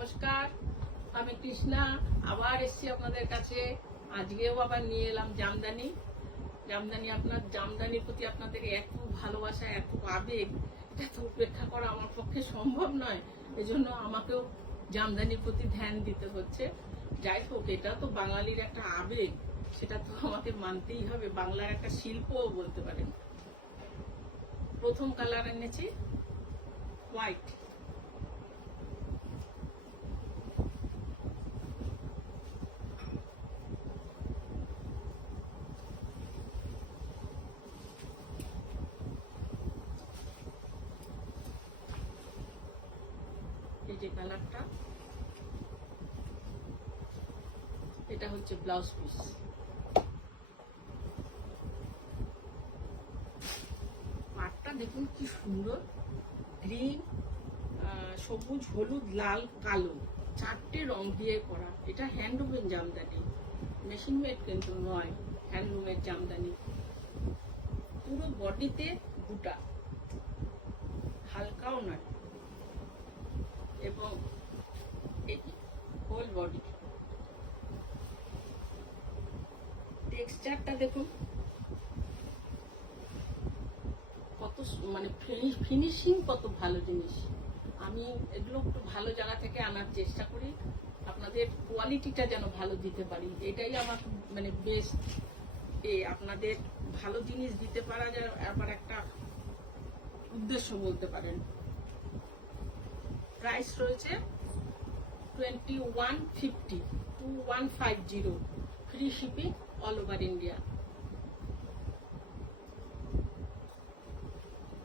নমস্কার, আমি কৃষ্ণা আবার এসেছি আপনাদের কাছে। আজকেও আবার নিয়ে এলাম জামদানি। আপনার জামদানির প্রতি আপনাদের এত ভালোবাসা, এত আবেগ, এটা তো উপেক্ষা করা আমার পক্ষে সম্ভব নয়। এজন্য আমাকেও জামদানির প্রতি ধ্যান দিতে হচ্ছে। যাই হোক, এটা তো বাঙালির একটা আবেগ, সেটা তো আমাকে মানতেই হবে। বাংলার একটা শিল্পও বলতে পারেন। প্রথম কালার এনেছি হোয়াইট। এই যে কালারটা, এটা হচ্ছে ব্লাউজ পিস। পাটটা দেখুন কি সুন্দর, গ্রিন, সবুজ, হলুদ, লাল, কালো, চারটে রং দিয়ে করা। এটা হ্যান্ডলুমের জামদানি, মেশিন মেড কিন্তু নয়, হ্যান্ডলুমের জামদানি। পুরো বডিতে বুটা, হালকাও নয়, এবং হোল বডি। টেক্সচারটা দেখুন কত, মানে ফিনিশিং কত ভালো জিনিস। আমি এগুলো একটু ভালো জায়গা থেকে আনার চেষ্টা করি, আপনাদের কোয়ালিটিটা যেন ভালো দিতে পারি। এটাই আমার মানে বেস্ট, আপনাদের ভালো জিনিস দিতে পারা যায় আবার একটা উদ্দেশ্য বলতে পারেন। প্রাইস রয়েছে 2150, free shipping all over India.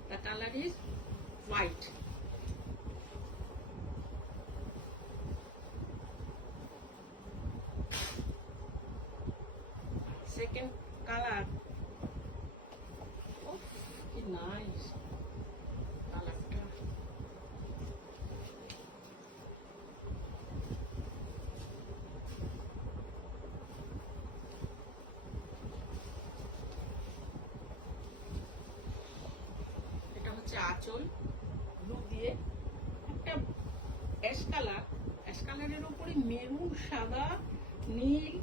The color is white. Second color, oh, কি nice কালারটা। এটা হচ্ছে আঁচল, ব্লু দিয়ে একটা অ্যাশ কালার, অ্যাশ কালারের উপরে মেরুন, সাদা, নীল,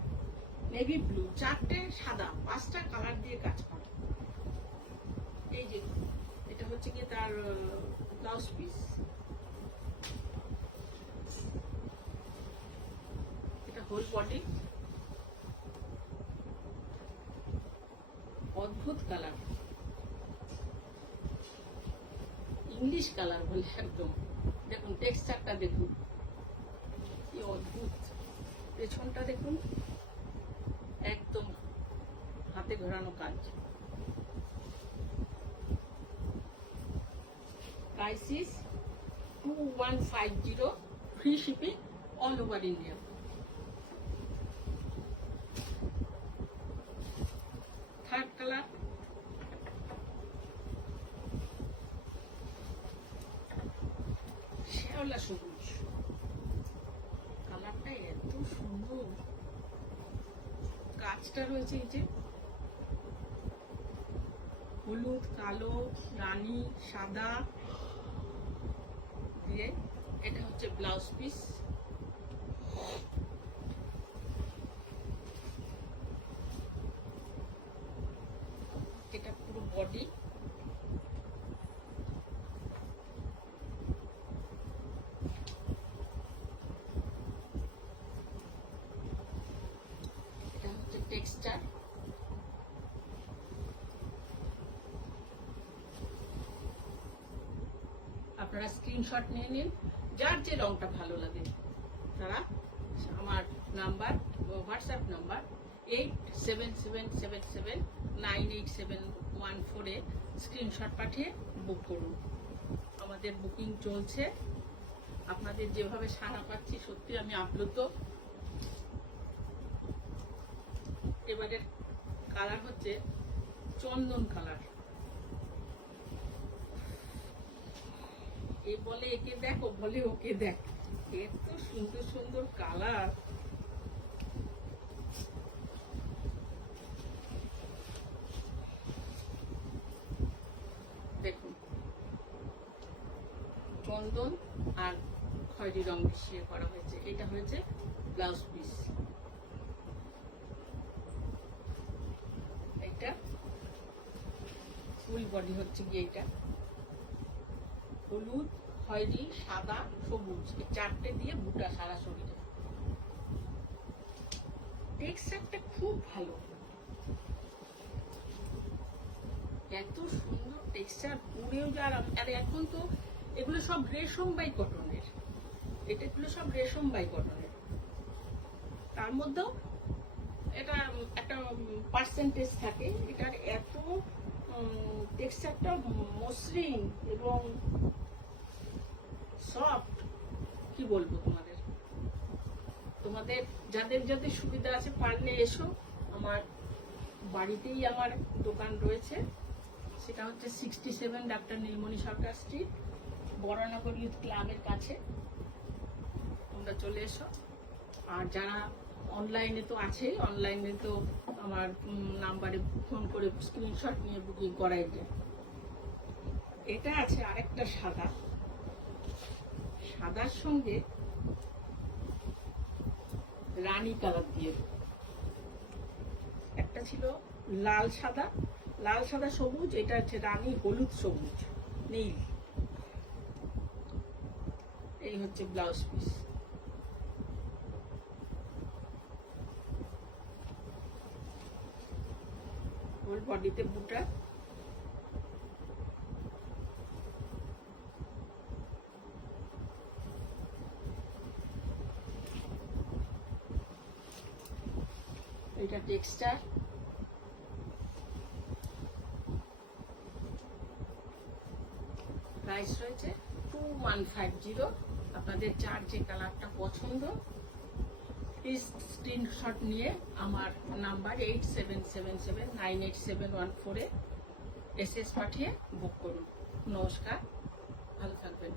নেভি ব্লু, চারটে সাদা, পাঁচটা কালার দিয়ে কাজ করা। এই যে এটা হচ্ছে কি তার ব্লাউজ পিস। এটা হোল বডি, অদ্ভুত কালার, ইংলিশ কালার বলে একদম। দেখুন টেক্সচারটা দেখুন কি অদ্ভুত। পেছনটা দেখুন একদম হাতে ঘোরানো কাজ। Price is 2150, free shipping all over India. Third colour, শ্যাওলা সবুজ। কালারটা এত সুন্দর, কাজটা রয়েছে এই যে হলুদ, কালো, রানী, সাদা দিয়ে। এটা হচ্ছে ব্লাউজ পিস। এটা পুরো বডি। এটা হচ্ছে টেক্সচার। আপনারা স্ক্রিনশট নিয়ে নিন, যার যে রংটা ভালো লাগে তারা আমার নাম্বার, হোয়াটসঅ্যাপ নাম্বার 8777798714-এ স্ক্রিনশট পাঠিয়ে বুক করুন। আমাদের বুকিং চলছে। আপনাদের যেভাবে সাড়া পাচ্ছি সত্যি আমি আপ্লুত। এবারের কালার হচ্ছে চন্দন কালার। এ বলে একে দেখ, ও বলে ওকে দেখ, এত সুন্দর সুন্দর কালার। দেখুন চন্দন আর খয়েরি রং মিশিয়ে করা হয়েছে। এটা হয়েছে ব্লাউজ পিস। এটা ফুল বডি হচ্ছে গিয়ে এটা হলুদ, খয়েরি, সাদা, সবুজ এই চারটে দিয়ে বুটা সারা শরীরে। টেক্সচারটা খুব ভালো, এত সুন্দর টেক্সচার, পরেও যার। আর এখন তো এগুলো সব রেশম বাই কটনের, এগুলো সব রেশম বাই কটনের। তার মধ্যেও এটা একটা পার্সেন্টেজ থাকে। এটার এত টেক্সচারটা মসৃণ এবং সফট, কি বলবো তোমাদের। তোমাদের যাদের যাদের সুবিধা আছে পারলে এসো। আমার বাড়িতেই আমার দোকান রয়েছে, সেটা হচ্ছে 67 ডাক্তার নীলমণি সরকার স্ট্রিট, বরানগর ইউথ ক্লাবের কাছে। তোমরা চলে এসো। আর যারা অনলাইনে তো আছেই, অনলাইনে তো আমার নাম্বারে ফোন করে স্ক্রিনশট নিয়ে বুকিং করাই যায়। এটা আছে আরেকটা সাদা, সাদার সঙ্গে রানী কালার দিয়ে। একটা ছিল লাল সাদা, লাল সাদা সবুজ, এটা হচ্ছে রানী হলুদ সবুজ নীল। এই হচ্ছে ব্লাউজ পিস। ফুল বডিতে বুটা। এটা টেক্সচার। প্রাইস রয়েছে 2150। আপনাদের যার যে কালারটা পছন্দ প্লিজ স্ক্রিনশট নিয়ে আমার নাম্বার 8777987114 এসএস পাঠিয়ে বুক করুন। নমস্কার, ভালো থাকবেন।